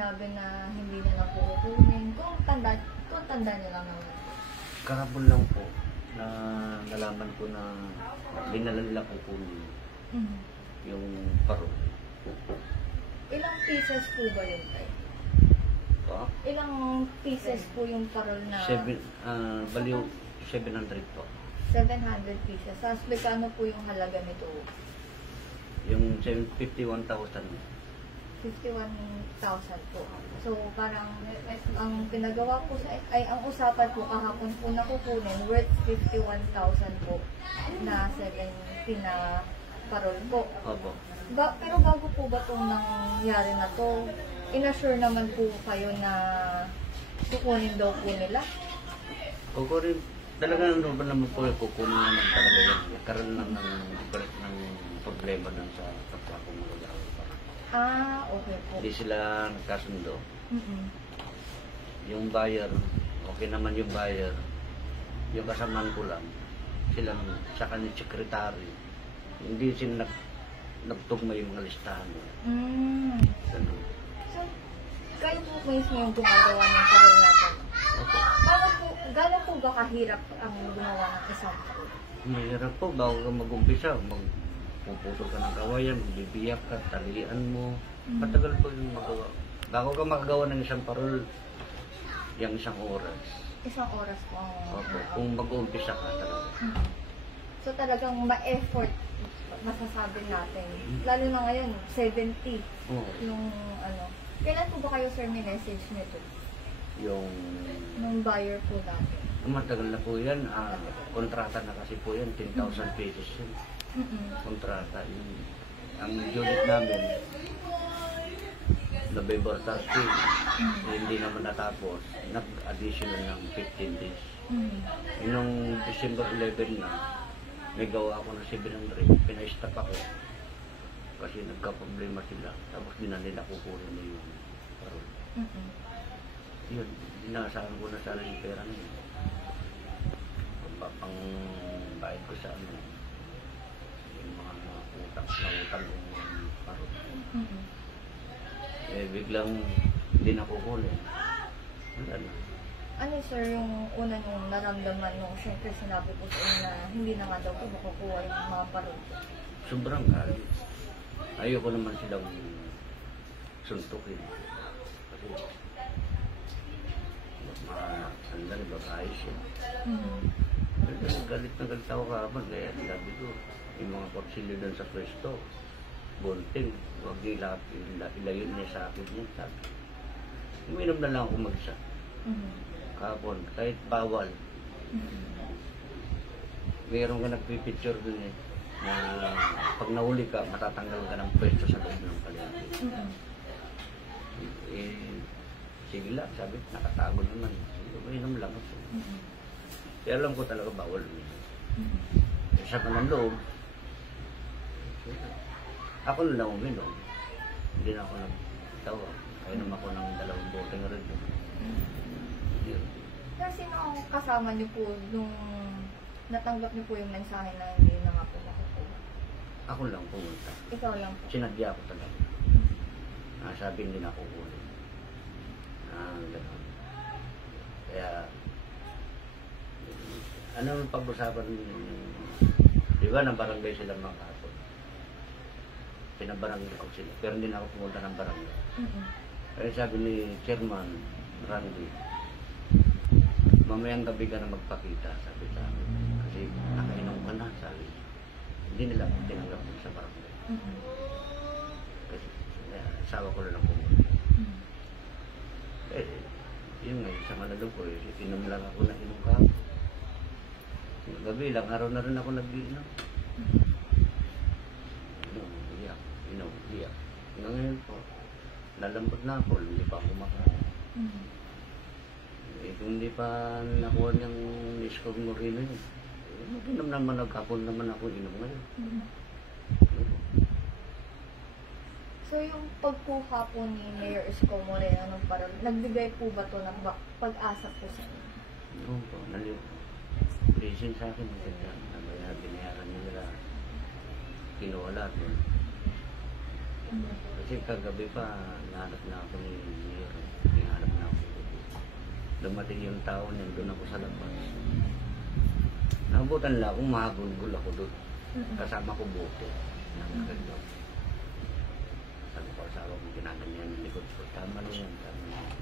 sinabi na hindi na lang po kukunin? Kung tanda niyo lang naman. Kahapon lang po na nalaman ko na dinala nila kukunin yung parol. Ilang pieces po ba yun tayo? Pa? Ilang pieces po yung parol na? Baliw 700 po. 700 pieces. Tapos magkano po yung halaga nito? Yung 51,000. 51,000 po. So, parang ang pinagawa po ang usapan po kahapon po na kukunin worth 51,000 po na 70 na parol po. Opo. Pero bago po ba itong nangyari na to, inassure naman po kayo na kukunin daw po nila? Kukunin. Talaga naman po kukunin naman talaga yan. Nagkaroon lang ng problema dun sa kapwa kong magagawa. Okay po. Hindi sila nagkasundo. Yung buyer, okay naman yung buyer. Yung kasamaan ko lang, sila sa kanyang sekretary. Hindi sila nagtugma yung mga listahan. Ganun. So, kayo po mismo yung gumagawa ng parol natin? Okay. Gano'n po ba kahirap ang gumawa ng isang parol? Mahirap po, bago ka mag-umpisa, magpuputol ka ng kawayan, bibiyak ka, talian mo. Matagal po yung magawa. Bago ka makagawa ng isang parol, yung isang oras. Isang oras po ang... Opo, kung mag-uumpisa ka talaga. So talagang ma-effort, masasabi natin. Lalo na ngayon, 70 yung ano. Kailan po ba kayo, sir, may message nito? Nung buyer po natin. Matagal na po yan. Kontrata na kasi po yan. 10,000 pesos yun. Kontrata. Ang unit namin, November 30, hindi naman natapos. Nag-additional ng 15 days. Nung December 11 na, may gawa ako ng 700. Pina-stop ako. Kasi nagka-problema sila. Tapos di na nila kukunin na yung parol. Yun, dinasaan ko na sana yung pera na yun. Pang bayad ko sa ano, yung mga utang yung parol. Biglang hindi na kukunin. Wala na. Ano, sir, yung una nung naramdaman nung siyempre sinabi po sa inyo na hindi na nga daw po makukuha yung mga parol? Sobrang galit. Ayoko naman silang suntukin. Kasi sandali, babae siya. Galit na galit ako kapan. Kaya sabi ko, yung mga kutsilyo doon sa pwesto, bunting, huwag ilayon niya sa akin niya. Sabi, uminom na lang ako mag-isa. Kapon, kahit bawal. Mayroon ka nagpipicture dun eh, na pag nahuli ka, matatanggal ka ng pwesto sa loob ng palengke. Sige lang, sabi, nakatago naman. Uminom lang ako. Kaya alam ko talaga bawal. Isa pa ng loob, ako na lang uminom. Hindi na ako nagtawa. Kaya naman ako ng 2 boteng rin. Kasi sino kasama niyo po nung natanggap niyo po yung mensahe na hindi na nga po makukuha? Ako lang pumunta. Ikaw lang po? Sinadya ko talaga. Sabi hindi na kukunin. Gano'n. Kaya, ano ang pag-usapan di ba, ng barangay sila mga kahapon? Pinabarangay ako sila. Pero hindi na ako pumunta ng barangay. Kaya sabi ni Chairman Randy, mamayang gabi ka na magpakita, sabi sa akin. Kasi nakainom ka na, sabi. Hindi nila tinanggap sa barangay. Kasi asawa ko na lang pumunta. Yun nga, sa Manalo ko, inom lang ako na inom ka. Gabi lang, araw na rin ako nag-inom. Inom, iyak. Hanggang ngayon po, lalambot na ako, hindi pa ako makain. Kung hindi pa nakuha niyang Iskog Moreno yun, mag-inom naman, nagkapon naman ako inom ngayon. So yung pagkuha po ni Mayor Iskog Moreno nung parol, nagbigay po ba ito ng pag-asa po sa inyo? Oo po, Blessing sa akin, binayaran nila, kinuha lahat. Kasi kagabi pa, nahanap na ako ni dumating yung tao, nandun ako sa labas. Nabutan lang akong mahagulgul ako doon. Kasama ko bote. Nangaganda. Sabi ko, asawa ko, ginaganyan yung likod ko. Tama na yan, tama na yan.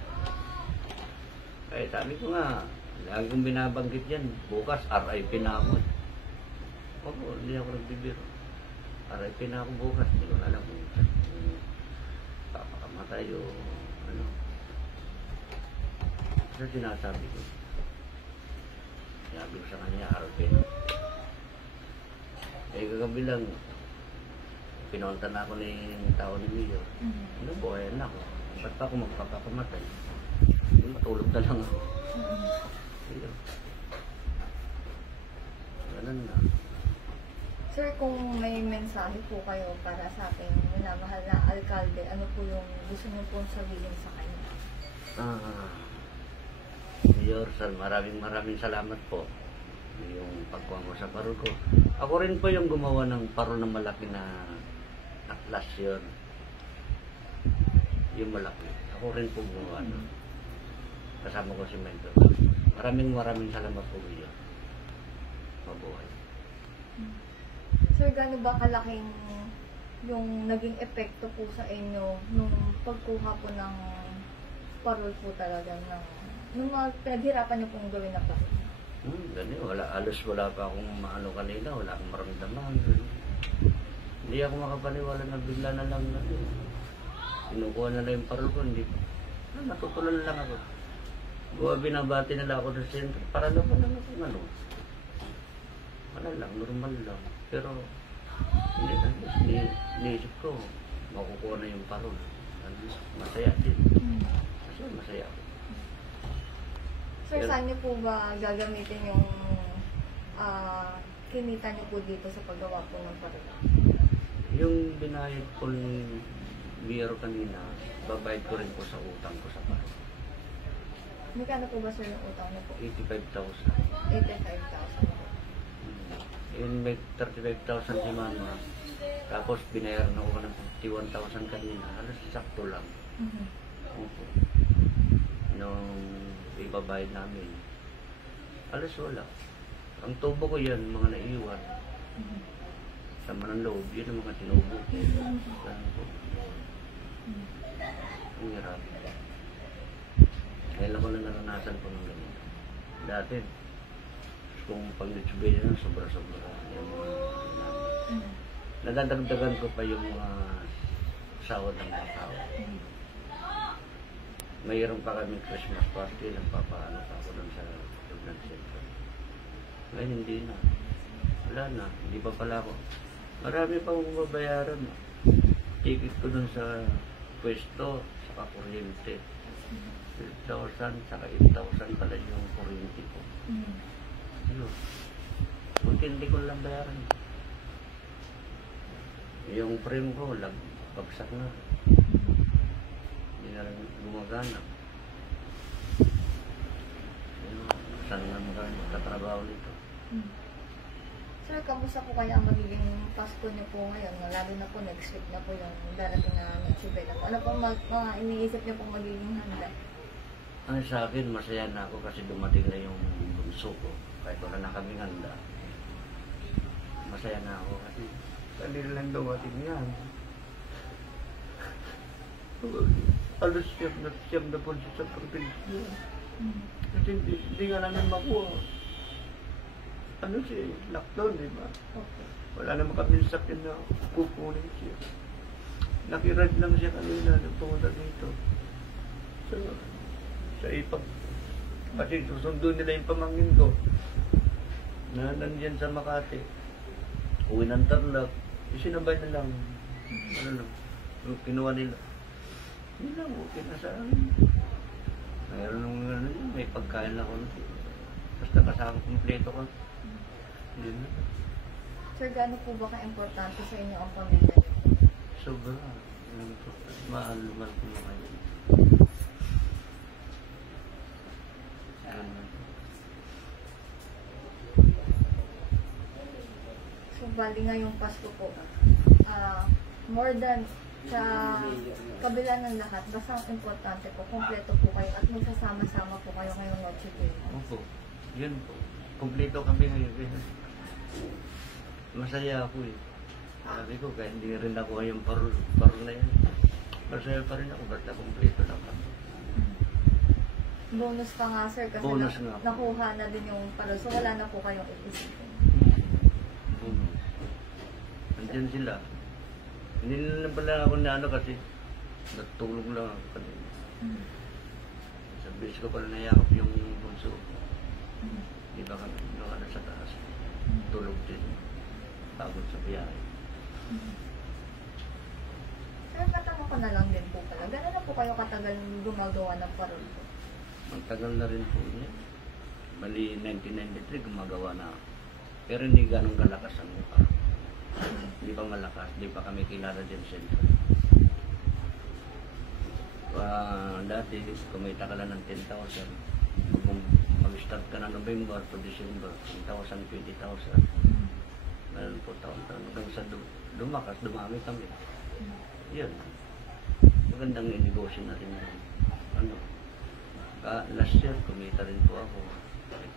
Eh, sabi ko nga, lagi kong binabanggit yan. Bukas, RIP na ako. Oo, hindi ako nagbibiro. RIP na ako bukas. Hindi ko na alam kung papakamatay o ano. Kasi sinasabi ko. Sabi ko sa kanya, RIP na. Eh, kagabi lang, pinunta na ako ni tao ni Mio. Ano po, ayan ako. Ba't pa ako magpapakamatay? Matulog na lang ako. Ayun. Ganun na. Sir, kung may mensahe po kayo para sa ating minamahal na alkalde, ano po yung gusto niyo pong sabihin sa kanya? Mayor, sir, maraming salamat po. Yung pagkuha mo sa parol ko. Ako rin po yung gumawa ng parol na malaki na atlas yun. Yung malaki. Ako rin po gumawa. Kasama ko si Mentor. Maraming salamat po yun. Mabuhay. Sir, gaano ba kalaking yung naging epekto po sa inyo nung pagkuha po ng parol po talaga ng nung mga pinaghirapan niyo pong gawin na pa? Ganyan. Alos wala pa akong maano kanina. Wala akong maramdaman. Hindi ako makapaniwala na bigla na lang na kinukuha na lang yung parol ko. Hindi pa. Natutulan lang ako. Binabati nila ako sa center. Para naman lang ako ano. Wala lang, normal lang. Pero, iniisip ko, makukuha na yung parol. Masaya din. Masaya ako. Sir, saan niyo po ba gagamitin yung kinita niyo po dito sa paggawa po ng parol? Yung binayad ko ni Miro kanina, babayad ko rin po sa utang ko sa parol. Magkano po ba, sir, yung utang niyo po? 85,000. 85,000. Yun may 35,000 si Mama. Tapos binayaran ako ng 51,000 kanina. Halos sakto lang. Opo. Nung ibabayad namin. Halos wala. Ang tubo ko yan, mga naiwan. Sa manang loob, yun ang mga tinubo ko. Ang hirap. Ngayon ako na naranasan ko ng ganito. Dati, kung pag-nitsubay na, sobra-sobra. Yung mga nadadagdagan ko pa yung mga sahod ng mga tao. Mayroon pa kami Christmas party, nagpapaano pa ako doon sa Lugnan Center. Ngayon hindi na. Wala na, hindi pa pala ako. Marami pa akong mabayaran. Ticket ko doon sa pwesto, sa kuryente. 12,000, saka 8,000 pala yung kuryente ko. Yun. Hindi ko lang bayaran. Yung frame ko, bagsak na. Hindi na rin gumagana. Saan na magtatrabaho nito? Sir, kamusta po kaya ang magiging Pasko niyo po ngayon? Lalo na po next week na po yung darating na Noche-Buena po. Ano po mga iniisip niyo pong magiging handa? Ay, sa akin, masaya na ako kasi dumating na yung bunso ko. Kahit wala na kaming handa. Masaya na ako kasi kanila lang dumating yan. Alos siyam na po siya sa probinsya. Kasi hindi nga namin makuha. Ano siya, lockdown, di ba? Okay. Wala naman kami sakyan na kukunin siya. Nakiride lang siya kanina nung pumunta dito. Sa ipag. Kasi susundo nila yung pamangkin ko. Na nandyan sa Makati. Uwi ng Tarlac. Isinabay na lang. Ano lang. Kinuha nila. Hindi lang, okay na sa amin. Mayroon nung ano yun, may pagkain na konti. Basta kasama kompleto ko. Hindi na. Sir, gaano po ba ka-importante sa inyo ang pamilya niyo? Sobra. Mahal ko na kayo. So, bali ngayong Pasko po, more than sa kabila ng lahat, basta ang importante po, kompleto po kayo at magsasama-sama po kayo ngayong Noche Buena. Opo. Yun po. Kompleto kami ngayon. Masaya ako eh. Sabi ko, kaya hindi rin ako yung parol na yan. Masaya pa rin ako, basta kompleto lang kami. Bonus pa nga sir, kasi Bonus nga po. nakuha na din yung parol. So wala na po kayong iisipin. Nandiyan sila. Hindi na pala ako na ano kasi natulog lang ako kanina. Sa base ko pala nayakap yung bunso. Di ba kami nung sa taas. Tulog din. Pagod sa biyahe. Sir, natanong ko na lang din po pala. Gano'n na po kayo katagal gumagawa ng parol po? Ang tagal na rin po niya. Bali 1993 gumagawa na ako. Pero hindi ganun kalakas ang mukha. Hindi pa malakas, hindi pa kami kilala din sa sentro. Dati, kumita ka lang ng 10,000. Mag-start ka na November to December, 10,000, 20,000. Meron po taon-taon. Hanggang sa lumakas, dumami kami. Yan. Magandang negosyo natin yan. Ano? Last year, kumita rin po ako.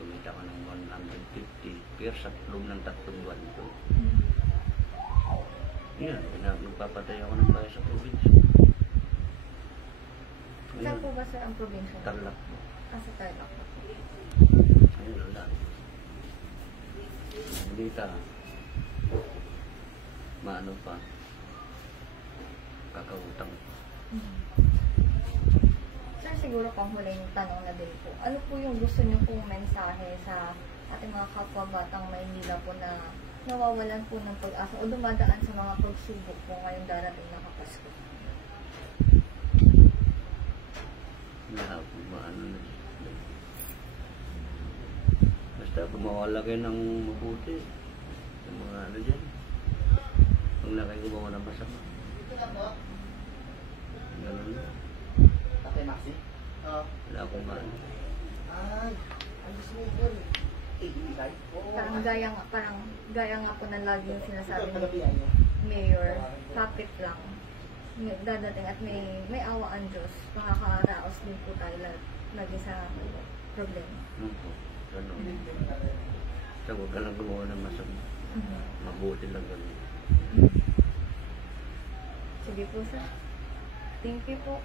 Kumita ko ng 150 pero sa loob ng 3 buwan ito. Yan, nagpapatay ako ng bahay sa probinsya. Saan po ba sir ang probinsya? Tarlac po. Sa Tarlac po. Ayun, wala. Balita. Maano pa. Kakautang pa. Sir, siguro pang huling tanong na din po. Ano po yung gusto niyo pong mensahe sa ating mga kapwa-batang Maynila po na nawawalan po ng pag-asa o dumadaan sa mga pagsubok po ngayong darating na Kapasko? Lahat po maano na. Basta gumawa lang kayo ng mabuti. Yung mga ano dyan. Huwag na kayo gumawa ng masama. Ganun na. Tatay Maxi? Oo. Wala akong maano. Ay, ang gusto mo yun. Ibigay? Parang gaya nga po na lagi yung sinasabi Ito, ni Mayor, kapit lang. Dadating at may awa ang Diyos. Makakaraos din po tayo lagi sa problema. Ano po? Ganun. Basta huwag ka lang gumawa ng masama. Mabuti lang ganun. Sige po sir. Thank you po.